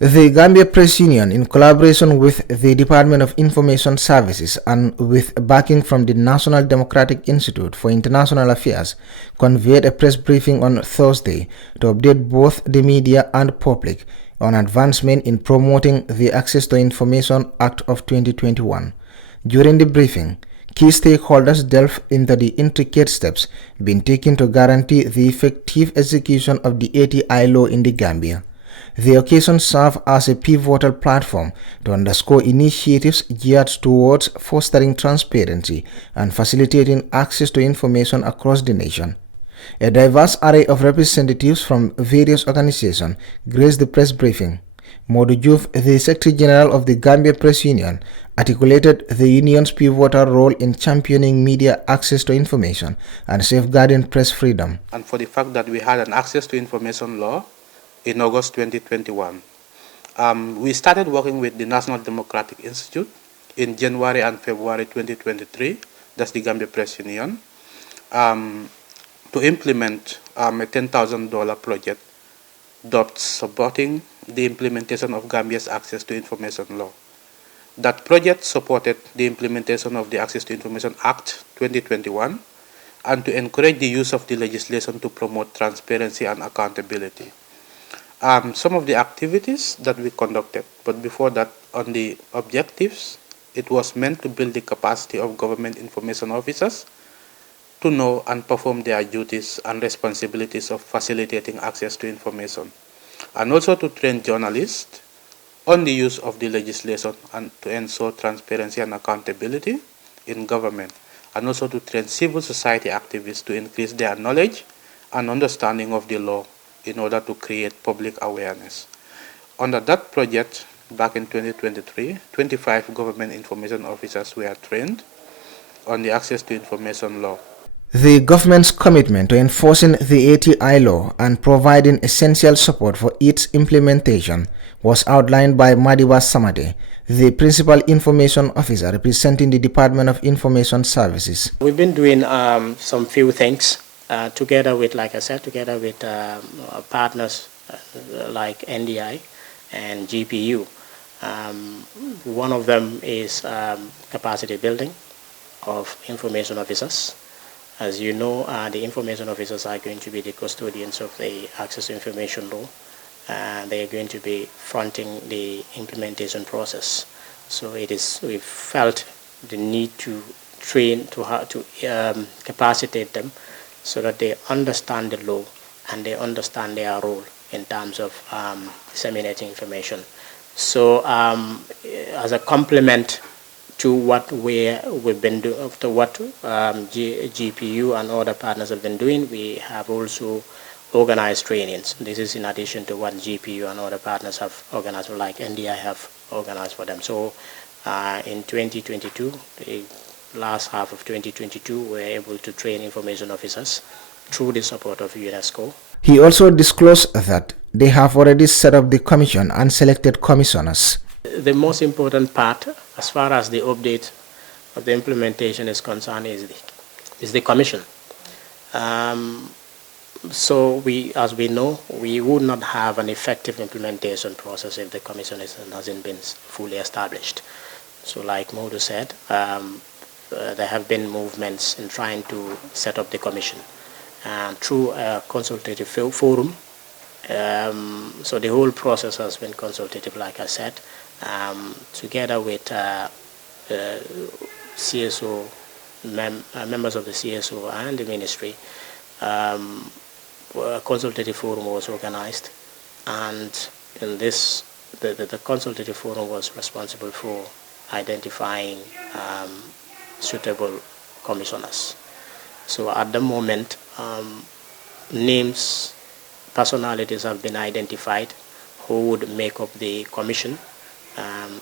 The Gambia Press Union, in collaboration with the Department of Information Services and with backing from the National Democratic Institute for International Affairs, convened a press briefing on Thursday to update both the media and public on advancement in promoting the Access to Information Act of 2021. During the briefing, key stakeholders delved into the intricate steps being taken to guarantee the effective execution of the ATI law in the Gambia. The occasion served as a pivotal platform to underscore initiatives geared towards fostering transparency and facilitating access to information across the nation. A diverse array of representatives from various organizations graced the press briefing. Modu Juf, the Secretary General of the Gambia Press Union, articulated the union's pivotal role in championing media access to information and safeguarding press freedom. And for the fact that we had an access to information law in August 2021. We started working with the National Democratic Institute in January and February 2023, that's the Gambia Press Union, to implement a $10,000 project dubbed supporting the implementation of Gambia's Access to Information Law. That project supported the implementation of the Access to Information Act 2021 and to encourage the use of the legislation to promote transparency and accountability. Some of the activities that we conducted, but before that, on the objectives, it was meant to build the capacity of government information officers to know and perform their duties and responsibilities of facilitating access to information, and also to train journalists on the use of the legislation and to ensure transparency and accountability in government, and also to train civil society activists to increase their knowledge and understanding of the law in order to create public awareness. Under that project, back in 2023, 25 government information officers were trained on the Access to Information Law. The government's commitment to enforcing the ATI law and providing essential support for its implementation was outlined by Madiba Samade, the Principal Information Officer representing the Department of Information Services. We've been doing some few things together with, like I said, together with partners like NDI and GPU. One of them is capacity building of information officers. As you know, the information officers are going to be the custodians of the Access to Information Law. They are going to be fronting the implementation process. So we felt the need to train, to capacitate them so that they understand the law and they understand their role in terms of disseminating information. So as a complement to what we've been doing, to what GPU and other partners have been doing, we have also organized trainings. This is in addition to what GPU and other partners have organized, like NDI have organized for them. So in 2022, the last half of 2022, we were able to train information officers through the support of UNESCO. He also disclosed that they have already set up the commission and selected commissioners. The most important part, as far as the update of the implementation is concerned, is the commission. So as we know, we would not have an effective implementation process if the commission hasn't been fully established. So like Modu said, there have been movements in trying to set up the commission through a consultative forum. So the whole process has been consultative, like I said, together with CSO, members of the CSO and the ministry. A consultative forum was organized, and in this, the consultative forum was responsible for identifying suitable commissioners. So at the moment, names, personalities have been identified who would make up the commission.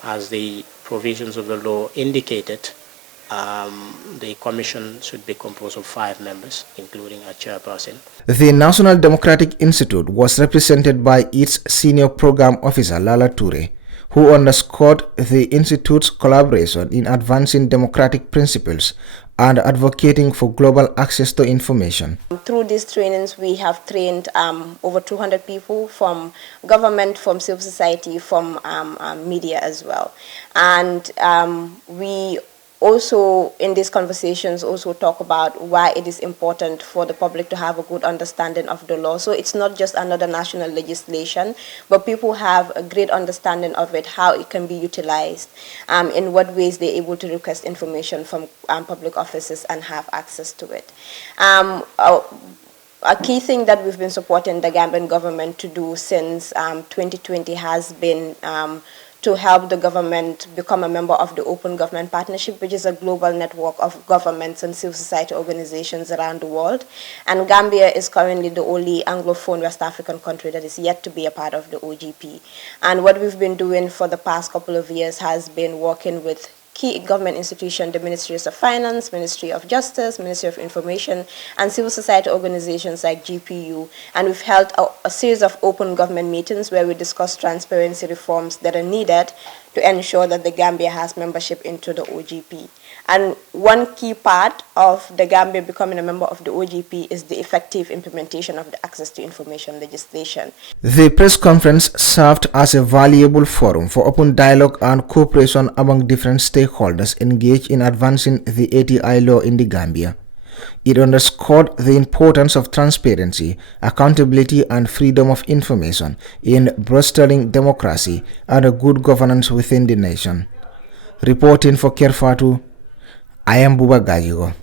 As the provisions of the law indicated, the commission should be composed of 5 members, including a chairperson. The National Democratic Institute was represented by its senior program officer, Lala Toure, who underscored the Institute's collaboration in advancing democratic principles and advocating for global access to information. Through these trainings, we have trained over 200 people from government, from civil society, from media as well. And we also, in these conversations, also talk about why it is important for the public to have a good understanding of the law. So it's not just another national legislation, but people have a great understanding of it, how it can be utilized, in what ways they're able to request information from public offices and have access to it. A key thing that we've been supporting the Gambian government to do since 2020 has been to help the government become a member of the Open Government Partnership, which is a global network of governments and civil society organizations around the world. And Gambia is currently the only Anglophone West African country that is yet to be a part of the OGP. And what we've been doing for the past couple of years has been working with key government institutions, the Ministries of Finance, Ministry of Justice, Ministry of Information, and civil society organizations like GPU. And we've held a series of open government meetings where we discuss transparency reforms that are needed to ensure that the Gambia has membership into the OGP. And one key part of the Gambia becoming a member of the OGP is the effective implementation of the access to information legislation. The press conference served as a valuable forum for open dialogue and cooperation among different stakeholders engaged in advancing the ATI law in the Gambia. It underscored the importance of transparency, accountability, and freedom of information in bolstering democracy and a good governance within the nation. Reporting for Kerfatu, I am Buba Gajigo.